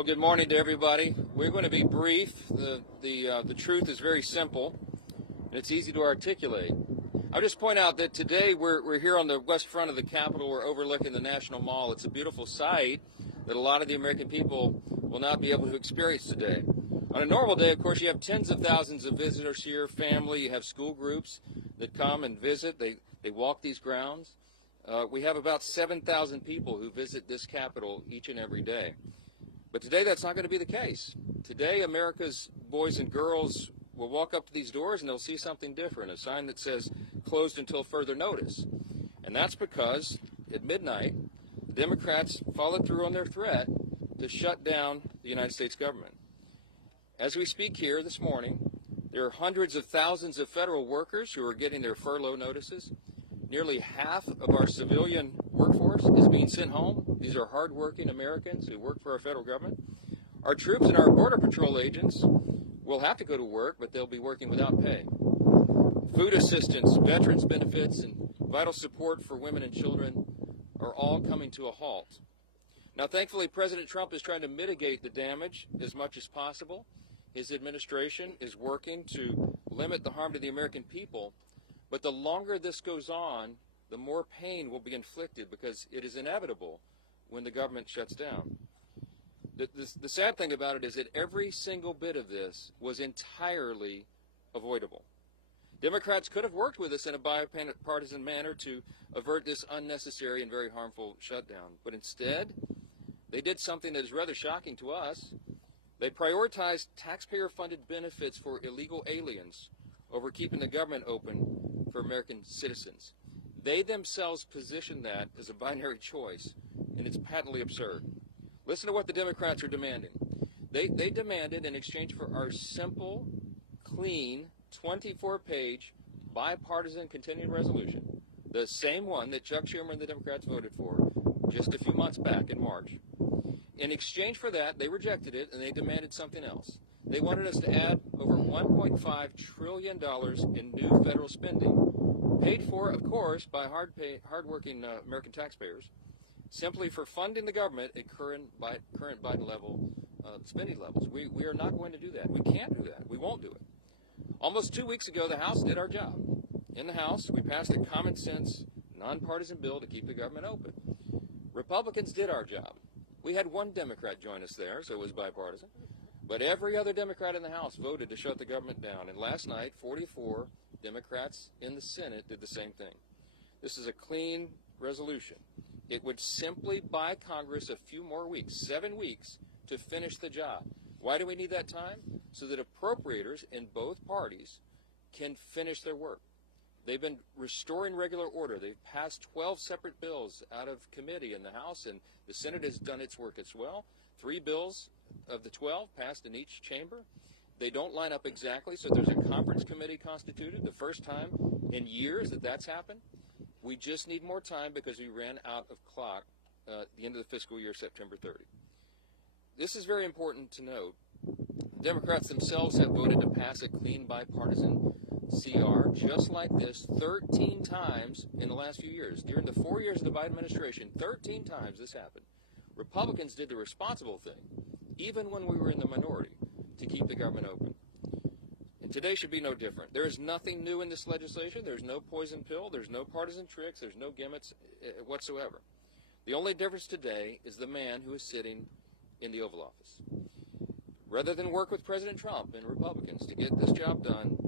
Well, good morning to everybody. We're going to be brief. The truth is very simple, and it's easy to articulate. I'll just point out that today we're here on the west front of the Capitol. We're overlooking the National Mall. It's a beautiful sight that a lot of the American people will not be able to experience today. On a normal day, of course, you have tens of thousands of visitors here, family. You have school groups that come and visit. They walk these grounds. We have about 7,000 people who visit this Capitol each and every day. But today that's not going to be the case. Today America's boys and girls will walk up to these doors and they'll see something different, a sign that says closed until further notice. And that's because at midnight, the Democrats followed through on their threat to shut down the United States government. As we speak here this morning, there are hundreds of thousands of federal workers who are getting their furlough notices. Nearly half of our civilian workforce is being sent home. These are hardworking Americans who work for our federal government. Our troops and our Border Patrol agents will have to go to work, but they'll be working without pay. Food assistance, veterans benefits, and vital support for women and children are all coming to a halt. Now, thankfully, President Trump is trying to mitigate the damage as much as possible. His administration is working to limit the harm to the American people. But the longer this goes on, the more pain will be inflicted because it is inevitable when the government shuts down. The sad thing about it is that every single bit of this was entirely avoidable. Democrats could have worked with us in a bipartisan manner to avert this unnecessary and very harmful shutdown. But instead, they did something that is rather shocking to us. They prioritized taxpayer-funded benefits for illegal aliens over keeping the government open for American citizens. They themselves position that as a binary choice, and it's patently absurd. Listen to what the Democrats are demanding. They demanded, in exchange for our simple, clean, 24-page, bipartisan continuing resolution, the same one that Chuck Schumer and the Democrats voted for just a few months back in March. In exchange for that, they rejected it, and they demanded something else. They wanted us to add over $1.5 trillion in new federal spending, paid for, of course, by hardworking American taxpayers, simply for funding the government at current Biden level spending levels. We are not going to do that. We can't do that. We won't do it. Almost 2 weeks ago, the House did our job. In the House, we passed a common sense, nonpartisan bill to keep the government open. Republicans did our job. We had one Democrat join us there, so it was bipartisan. But every other Democrat in the House voted to shut the government down. And last night, 44 Democrats in the Senate did the same thing. This is a clean resolution. It would simply buy Congress a few more weeks, 7 weeks, to finish the job. Why do we need that time? So that appropriators in both parties can finish their work. They've been restoring regular order. They've passed 12 separate bills out of committee in the House, and the Senate has done its work as well. 3 bills of the 12 passed in each chamber. They don't line up exactly, so there's a conference committee constituted, the first time in years that that's happened. We just need more time because we ran out of clock at the end of the fiscal year, September 30. This is very important to note. Democrats themselves have voted to pass a clean bipartisan CR just like this 13 times in the last few years. During the 4 years of the Biden administration, 13 times this happened. Republicans did the responsible thing, even when we were in the minority, to keep the government open. And today should be no different. There is nothing new in this legislation. There's no poison pill. There's no partisan tricks. There's no gimmicks whatsoever. The only difference today is the man who is sitting in the Oval Office. Rather than work with President Trump and Republicans to get this job done,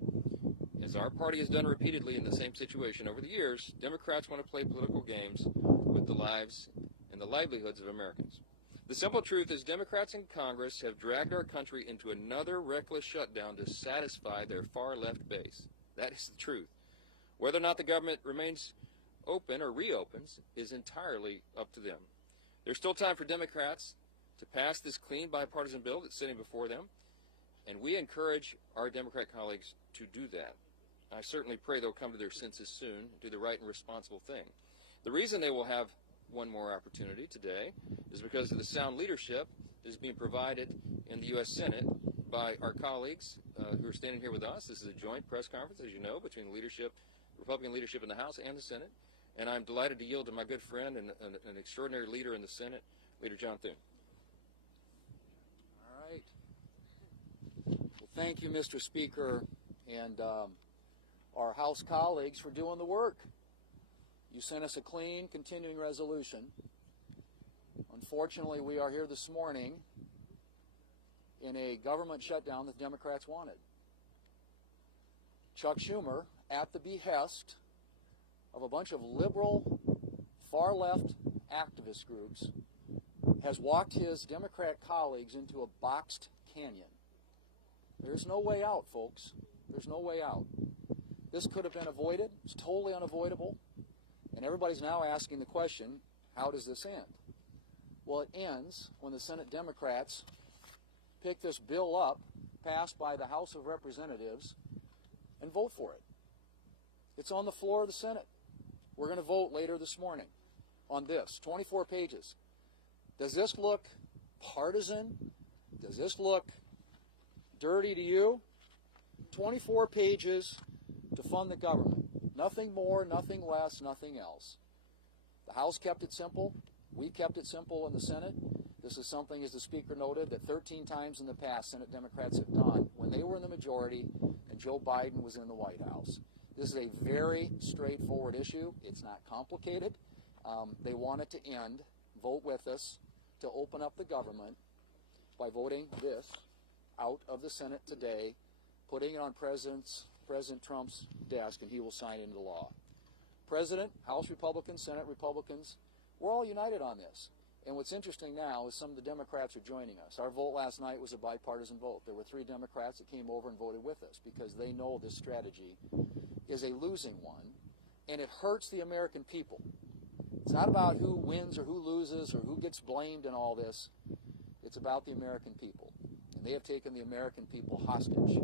as our party has done repeatedly in the same situation over the years, Democrats want to play political games with the lives and the livelihoods of Americans. The simple truth is Democrats in Congress have dragged our country into another reckless shutdown to satisfy their far-left base. That is the truth. Whether or not the government remains open or reopens is entirely up to them. There's still time for Democrats to pass this clean bipartisan bill that's sitting before them, and we encourage our Democrat colleagues to do that. I certainly pray they'll come to their senses soon and do the right and responsible thing. The reason they will have one more opportunity today is because of the sound leadership that is being provided in the U.S. Senate by our colleagues who are standing here with us. This is a joint press conference, as you know, between the leadership, Republican leadership in the House and the Senate. And I'm delighted to yield to my good friend and an extraordinary leader in the Senate, Leader John Thune. Thank you, Mr. Speaker, and our House colleagues for doing the work. You sent us a clean, continuing resolution. Unfortunately, we are here this morning in a government shutdown that the Democrats wanted. Chuck Schumer, at the behest of a bunch of liberal, far-left activist groups, has walked his Democrat colleagues into a boxed canyon. There's no way out, folks. There's no way out. This could have been avoided. It's totally unavoidable. And everybody's now asking the question, how does this end? Well, it ends when the Senate Democrats pick this bill up, passed by the House of Representatives, and vote for it. It's on the floor of the Senate. We're going to vote later this morning on this, 24 pages. Does this look partisan? Does this look dirty to you? 24 pages to fund the government. Nothing more, nothing less, nothing else. The House kept it simple. We kept it simple in the Senate. This is something, as the Speaker noted, that 13 times in the past Senate Democrats have done when they were in the majority and Joe Biden was in the White House. This is a very straightforward issue. It's not complicated. They want it to end. Vote with us to open up the government by voting this out of the Senate today, putting it on President Trump's desk, and he will sign it into law. President, House Republicans, Senate Republicans, we're all united on this. And what's interesting now is some of the Democrats are joining us. Our vote last night was a bipartisan vote. There were 3 Democrats that came over and voted with us because they know this strategy is a losing one, and it hurts the American people. It's not about who wins or who loses or who gets blamed in all this. It's about the American people. And they have taken the American people hostage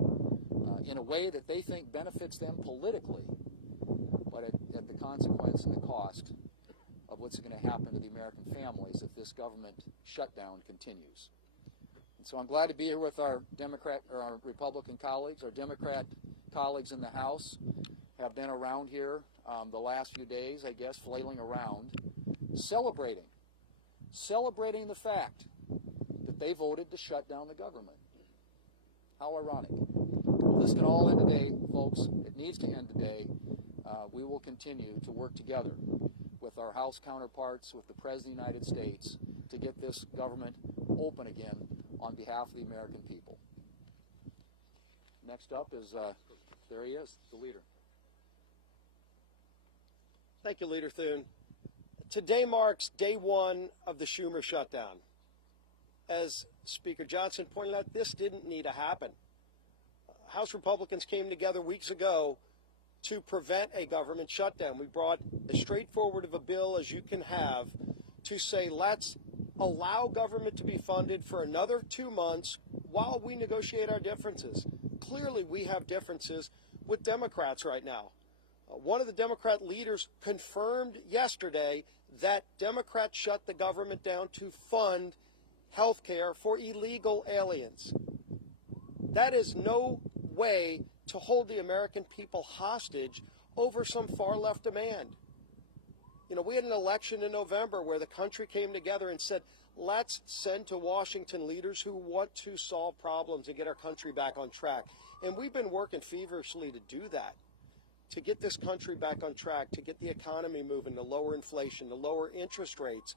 in a way that they think benefits them politically, but at the consequence and the cost of what's going to happen to the American families if this government shutdown continues. And so I'm glad to be here with our Republican colleagues. Our Democrat colleagues in the House have been around here the last few days, I guess, flailing around, celebrating the fact that they voted to shut down the government. How ironic. Well, this can all end today, folks. It needs to end today. We will continue to work together with our House counterparts, with the President of the United States, to get this government open again on behalf of the American people. Next up is, there he is, the leader. Thank you, Leader Thune. Today marks day 1 of the Schumer shutdown. As Speaker Johnson pointed out, this didn't need to happen. House Republicans came together weeks ago to prevent a government shutdown. We brought as straightforward of a bill as you can have to say, let's allow government to be funded for another 2 months while we negotiate our differences. Clearly, we have differences with Democrats right now. One of the Democrat leaders confirmed yesterday that Democrats shut the government down to fund health care for illegal aliens. That is no way to hold the American people hostage over some far-left demand. You know, we had an election in November where the country came together and said, let's send to Washington leaders who want to solve problems and get our country back on track. And we've been working feverishly to do that, to get this country back on track, to get the economy moving, to lower inflation, to lower interest rates.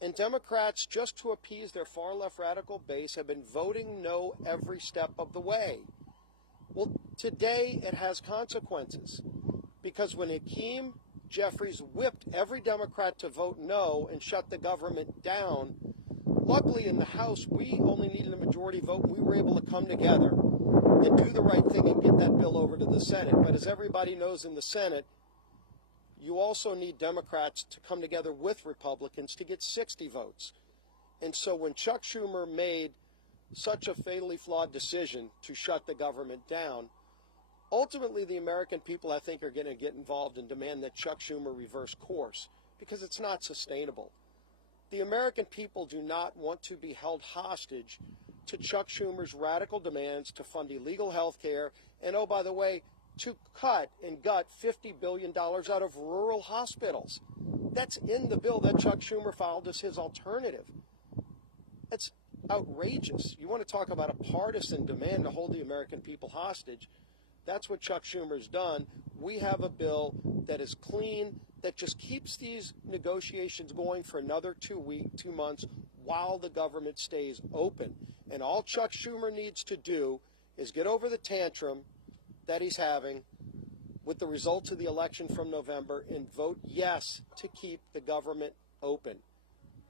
And Democrats, just to appease their far-left radical base, have been voting no every step of the way. Well, today it has consequences, because when Hakeem Jeffries whipped every Democrat to vote no and shut the government down, luckily in the House we only needed a majority vote. We were able to come together and do the right thing and get that bill over to the Senate. But as everybody knows in the Senate, you also need Democrats to come together with Republicans to get 60 votes. And so when Chuck Schumer made such a fatally flawed decision to shut the government down, ultimately the American people, I think, are going to get involved and demand that Chuck Schumer reverse course, because it's not sustainable. The American people do not want to be held hostage to Chuck Schumer's radical demands to fund illegal health care and, oh, by the way, to cut and gut $50 billion out of rural hospitals. That's in the bill that Chuck Schumer filed as his alternative. It's outrageous. You want to talk about a partisan demand to hold the American people hostage? That's what Chuck Schumer's done. We have a bill that is clean, that just keeps these negotiations going for another 2 months while the government stays open. And all Chuck Schumer needs to do is get over the tantrum that he's having with the results of the election from November and vote yes to keep the government open.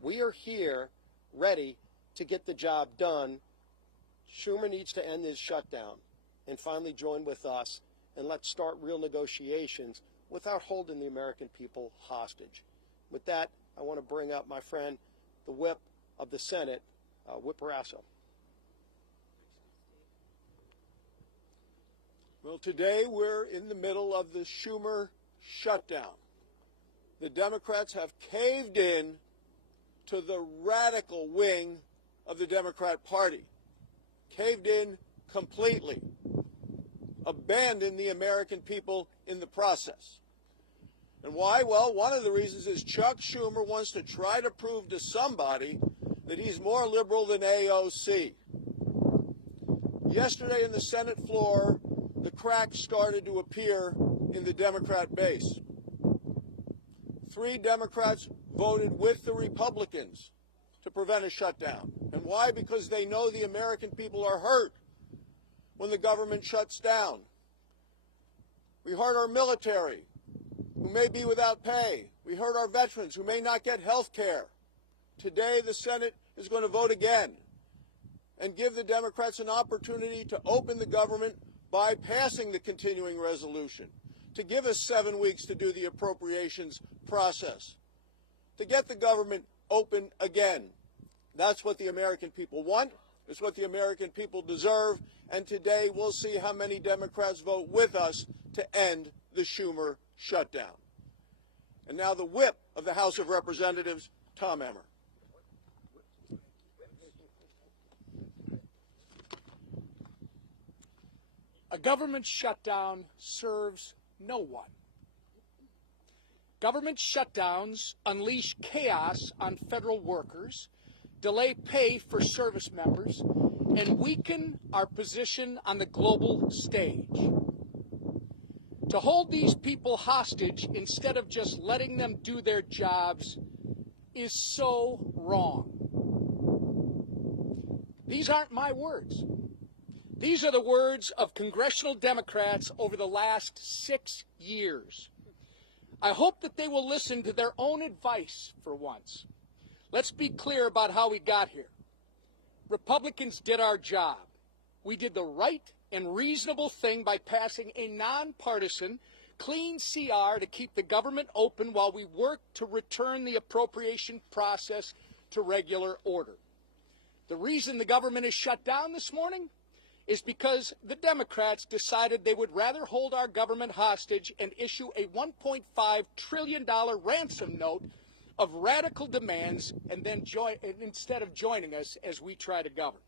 We are here ready to get the job done. Schumer needs to end his shutdown and finally join with us, and let's start real negotiations without holding the American people hostage. With that, I want to bring up my friend, the whip of the Senate, Whip Barrasso. Well, today we're in the middle of the Schumer shutdown. The Democrats have caved in to the radical wing of the Democrat Party, caved in completely, abandoned the American people in the process. And why? Well, one of the reasons is Chuck Schumer wants to try to prove to somebody that he's more liberal than AOC. Yesterday in the Senate floor, the cracks started to appear in the Democrat base. 3 Democrats voted with the Republicans to prevent a shutdown. And why? Because they know the American people are hurt when the government shuts down. We hurt our military, who may be without pay. We hurt our veterans, who may not get health care. Today, the Senate is going to vote again and give the Democrats an opportunity to open the government by passing the continuing resolution, to give us 7 weeks to do the appropriations process, to get the government open again. That's what the American people want. It's what the American people deserve. And today we'll see how many Democrats vote with us to end the Schumer shutdown. And now the whip of the House of Representatives, Tom Emmer. A government shutdown serves no one. Government shutdowns unleash chaos on federal workers, delay pay for service members, and weaken our position on the global stage. To hold these people hostage instead of just letting them do their jobs is so wrong. These aren't my words. These are the words of congressional Democrats over the last 6 years. I hope that they will listen to their own advice for once. Let's be clear about how we got here. Republicans did our job. We did the right and reasonable thing by passing a nonpartisan, clean CR to keep the government open while we work to return the appropriation process to regular order. The reason the government is shut down this morning is because the Democrats decided they would rather hold our government hostage and issue a $1.5 trillion ransom note of radical demands and then instead of joining us as we try to govern.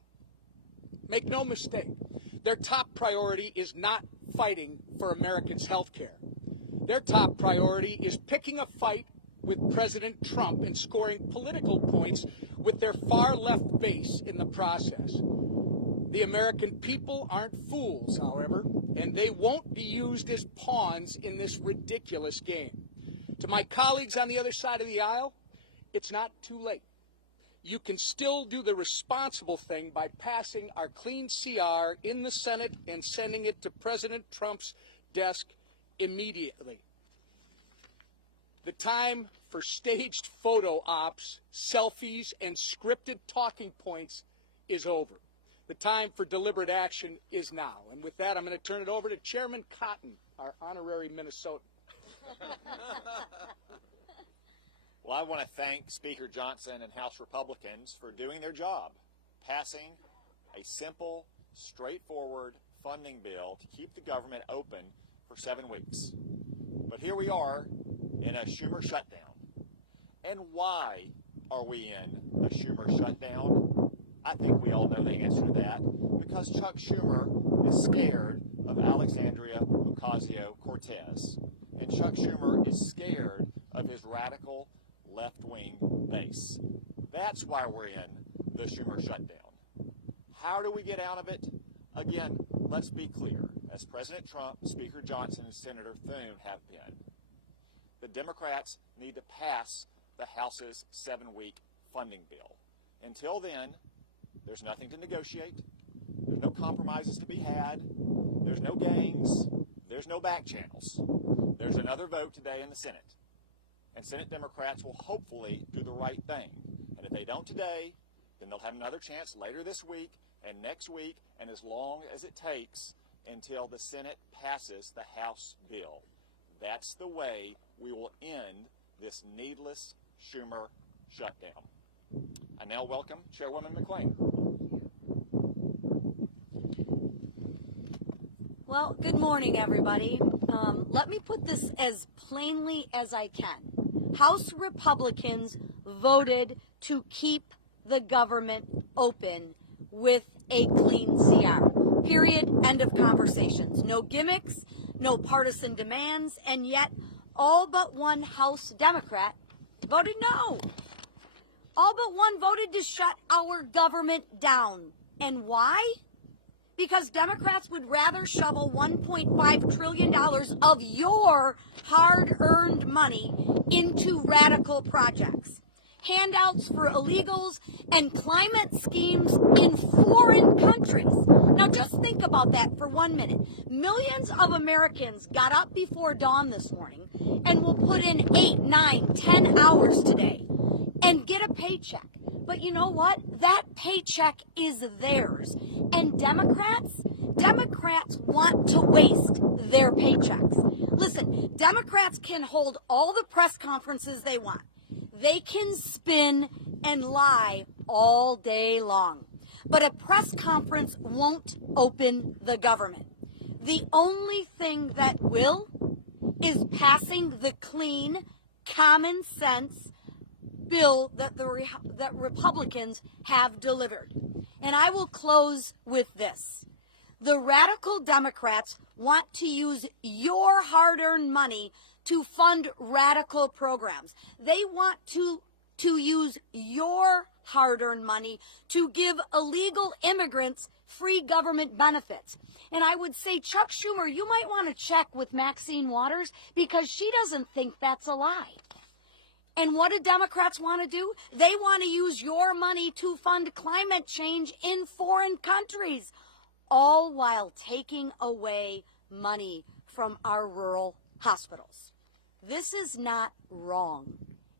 Make no mistake, their top priority is not fighting for Americans' health care. Their top priority is picking a fight with President Trump and scoring political points with their far-left base in the process. The American people aren't fools, however, and they won't be used as pawns in this ridiculous game. To my colleagues on the other side of the aisle, it's not too late. You can still do the responsible thing by passing our clean CR in the Senate and sending it to President Trump's desk immediately. The time for staged photo ops, selfies, and scripted talking points is over. The time for deliberate action is now. And with that, I'm going to turn it over to Chairman Cotton, our honorary Minnesotan. Well, I want to thank Speaker Johnson and House Republicans for doing their job, passing a simple, straightforward funding bill to keep the government open for 7 weeks. But here we are in a Schumer shutdown. And why are we in a Schumer shutdown? I think we all know the answer to that. Because Chuck Schumer is scared of Alexandria Ocasio-Cortez. And Chuck Schumer is scared of his radical left-wing base. That's why we're in the Schumer shutdown. How do we get out of it? Again, let's be clear. As President Trump, Speaker Johnson, and Senator Thune have been, the Democrats need to pass the House's 7-week funding bill. Until then, there's nothing to negotiate. There's no compromises to be had. There's no games. There's no back channels. There's another vote today in the Senate. And Senate Democrats will hopefully do the right thing. And if they don't today, then they'll have another chance later this week and next week, and as long as it takes until the Senate passes the House bill. That's the way we will end this needless Schumer shutdown. I now welcome Chairwoman McClain. Well, good morning, everybody. Let me put this as plainly as I can. House Republicans voted to keep the government open with a clean CR. Period. End of conversations. No gimmicks, no partisan demands, and yet all but one House Democrat voted no. All but one voted to shut our government down. And why? Because Democrats would rather shovel $1.5 trillion of your hard-earned money into radical projects. Handouts for illegals and climate schemes in foreign countries. Now just think about that for 1 minute. Millions of Americans got up before dawn this morning and will put in 8, 9, 10 hours today and get a paycheck. But you know what? That paycheck is theirs. And Democrats want to waste their paychecks. Listen, Democrats can hold all the press conferences they want. They can spin and lie all day long. But a press conference won't open the government. The only thing that will is passing the clean, common sense bill that that Republicans have delivered. And I will close with this. The radical Democrats want to use your hard-earned money to fund radical programs. They want to use your hard-earned money to give illegal immigrants free government benefits. And I would say, Chuck Schumer, you might want to check with Maxine Waters because she doesn't think that's a lie. And what do Democrats want to do? They want to use your money to fund climate change in foreign countries, all while taking away money from our rural hospitals. This is not wrong.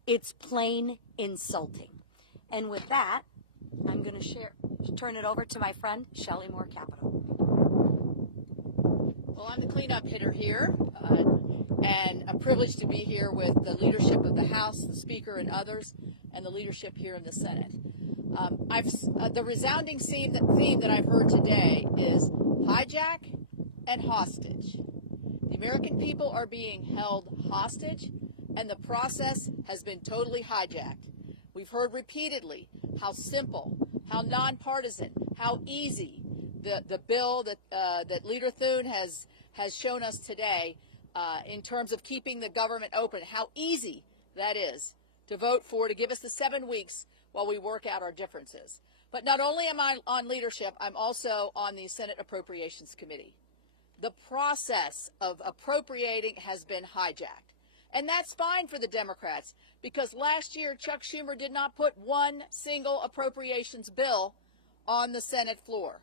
It's plain insulting. And with that, I'm going to turn it over to my friend, Shelley Moore Capital. Well, I'm the cleanup hitter here, and a privilege to be here with the leadership of the House, the Speaker, and others, and the leadership here in the Senate. The resounding theme that I've heard today is hijack and hostage. The American people are being held hostage, and the process has been totally hijacked. We've heard repeatedly how simple, how nonpartisan, how easy the bill that Leader Thune has shown us today in terms of keeping the government open, how easy that is to vote for, to give us the 7 weeks while we work out our differences. But not only am I on leadership, I'm also on the Senate Appropriations Committee. The process of appropriating has been hijacked. And that's fine for the Democrats, because last year Chuck Schumer did not put one single appropriations bill on the Senate floor.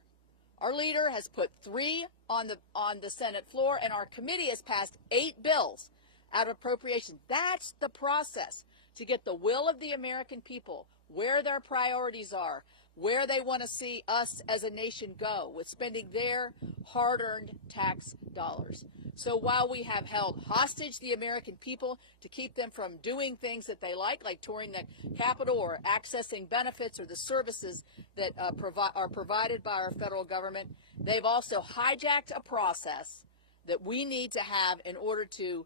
Our leader has put 3 on the Senate floor, and our committee has passed 8 bills out of appropriations. That's the process to get the will of the American people, where their priorities are, where they want to see us as a nation go with spending their hard-earned tax dollars. So while we have held hostage the American people to keep them from doing things that they like touring the Capitol or accessing benefits or the services that are provided by our federal government, they've also hijacked a process that we need to have in order to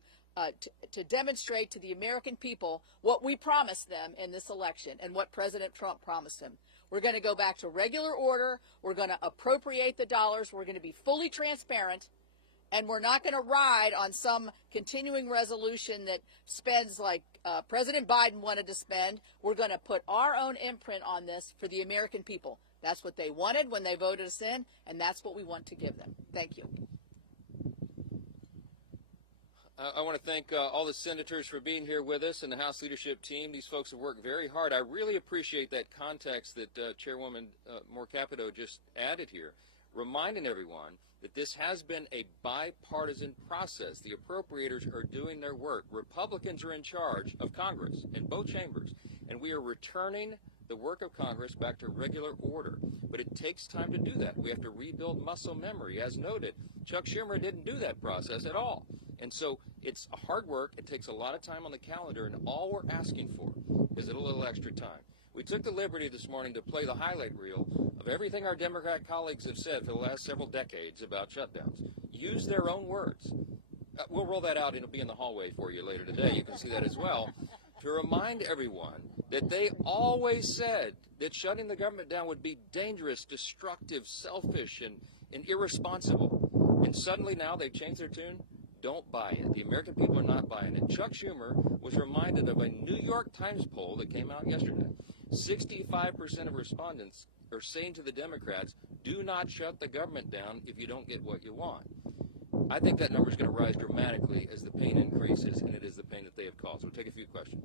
demonstrate to the American people what we promised them in this election and what President Trump promised them. We're going to go back to regular order. We're going to appropriate the dollars. We're going to be fully transparent. And we're not going to ride on some continuing resolution that spends like President Biden wanted to spend. We're going to put our own imprint on this for the American people. That's what they wanted when they voted us in, and that's what we want to give them. Thank you. I want to thank all the senators for being here with us and the House leadership team. These folks have worked very hard. I really appreciate that context that Chairwoman Moore Capito just added here, reminding everyone that this has been a bipartisan process. The appropriators are doing their work. Republicans are in charge of Congress in both chambers, and we are returning the work of Congress back to regular order. But it takes time to do that. We have to rebuild muscle memory. As noted, Chuck Schumer didn't do that process at all. And so it's hard work. It takes a lot of time on the calendar, and all we're asking for is a little extra time. We took the liberty this morning to play the highlight reel of everything our Democrat colleagues have said for the last several decades about shutdowns. Use their own words. We'll roll that out. It'll be in the hallway for you later today. You can see that as well. To remind everyone that they always said that shutting the government down would be dangerous, destructive, selfish, and irresponsible. And suddenly now they've changed their tune. Don't buy it. The American people are not buying it. Chuck Schumer was reminded of a New York Times poll that came out yesterday. 65% of respondents are saying to the Democrats, do not shut the government down if you don't get what you want. I think that number is going to rise dramatically as the pain increases, and it is the pain that they have caused. We'll take a few questions.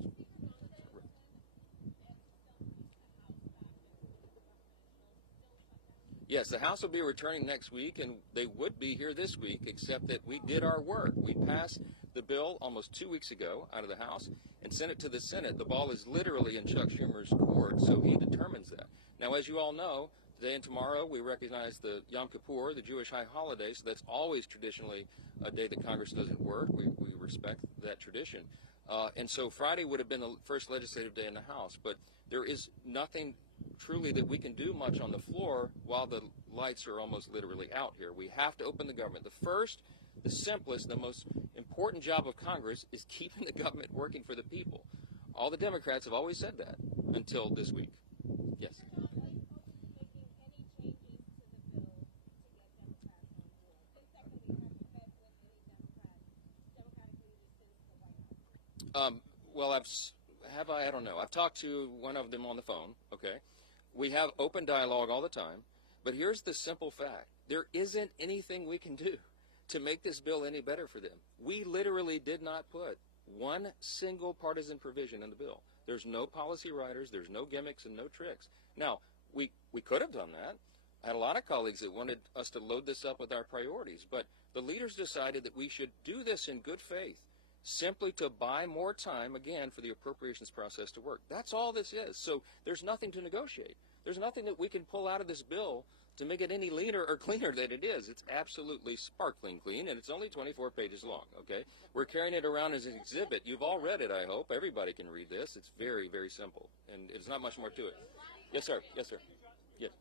Yes, the House will be returning next week, and they would be here this week, except that we did our work. We passed the bill almost 2 weeks ago out of the House and sent it to the Senate. The ball is literally in Chuck Schumer's court, so he determines that. Now, as you all know, today and tomorrow we recognize the Yom Kippur, the Jewish high holiday, so that's always traditionally a day that Congress doesn't work. We respect that tradition. And so Friday would have been the first legislative day in the House, but there is nothing truly that we can do much on the floor while the lights are almost literally out here. We have to open the government. The first, the simplest, the most important job of Congress is keeping the government working for the people. All the Democrats have always said that until this week. Yes. Well, I don't know. I've talked to one of them on the phone, okay? We have open dialogue all the time, but here's the simple fact. There isn't anything we can do to make this bill any better for them. We literally did not put one single partisan provision in the bill. There's no policy writers, there's no gimmicks and no tricks. Now, we could have done that. I had a lot of colleagues that wanted us to load this up with our priorities, but the leaders decided that we should do this in good faith, simply to buy more time, again, for the appropriations process to work. That's all this is. So there's nothing to negotiate. There's nothing that we can pull out of this bill to make it any leaner or cleaner than it is. It's absolutely sparkling clean, and it's only 24 pages long, okay? We're carrying it around as an exhibit. You've all read it, I hope. Everybody can read this. It's very, very simple, and there's not much more to it. Yes, sir. Yes, sir. Yes.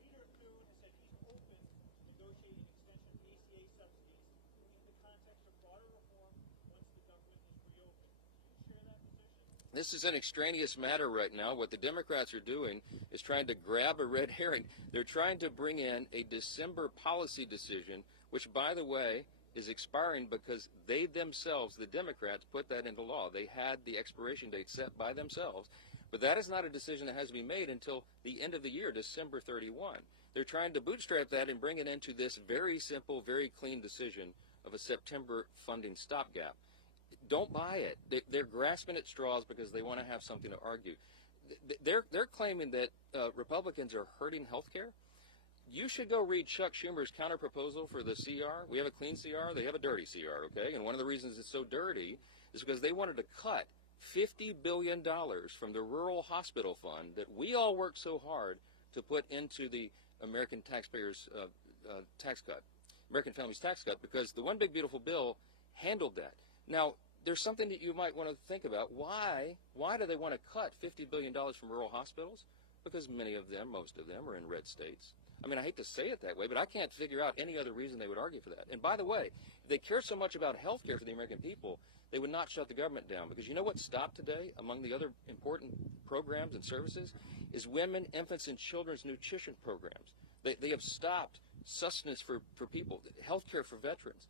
Leader Thune has said he's open to negotiating extension of ACA subsidies in the context of broader reform once the government is reopened. Do you share that position? This is an extraneous matter right now. What the Democrats are doing is trying to grab a red herring. They're trying to bring in a December policy decision, which, by the way, is expiring because they themselves, the Democrats, put that into law. They had the expiration date set by themselves. But that is not a decision that has to be made until the end of the year, December 31. They're trying to bootstrap that and bring it into this very simple, very clean decision of a September funding stopgap. Don't buy it. They're grasping at straws because they want to have something to argue. They're claiming that Republicans are hurting health care. You should go read Chuck Schumer's counterproposal for the CR. We have a clean CR. They have a dirty CR, okay? And one of the reasons it's so dirty is because they wanted to cut $50 billion from the rural hospital fund that we all worked so hard to put into the American taxpayers' tax cut, American families' tax cut, because the One Big Beautiful Bill handled that. Now, there's something that you might want to think about. Why do they want to cut $50 billion from rural hospitals? Because many of them, most of them, are in red states. I mean, I hate to say it that way, but I can't figure out any other reason they would argue for that. And by the way, if they care so much about health care for the American people, they would not shut the government down. Because you know what stopped today, among the other important programs and services, is women, infants, and children's nutrition programs. They have stopped sustenance for people, health care for veterans,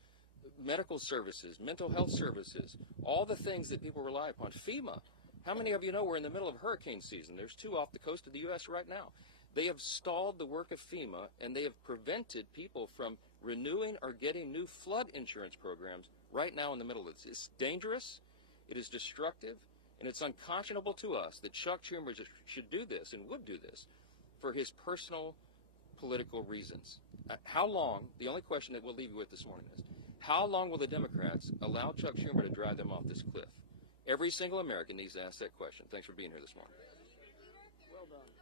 medical services, mental health services, all the things that people rely upon. FEMA. How many of you know we're in the middle of hurricane season? There's 2 off the coast of the U.S. right now. They have stalled the work of FEMA, and they have prevented people from renewing or getting new flood insurance programs right now in the middle of this. It's dangerous, it is destructive, and it's unconscionable to us that Chuck Schumer should do this and would do this for his personal political reasons. How long, the only question that we'll leave you with this morning is, how long will the Democrats allow Chuck Schumer to drive them off this cliff? Every single American needs to ask that question. Thanks for being here this morning. Well done.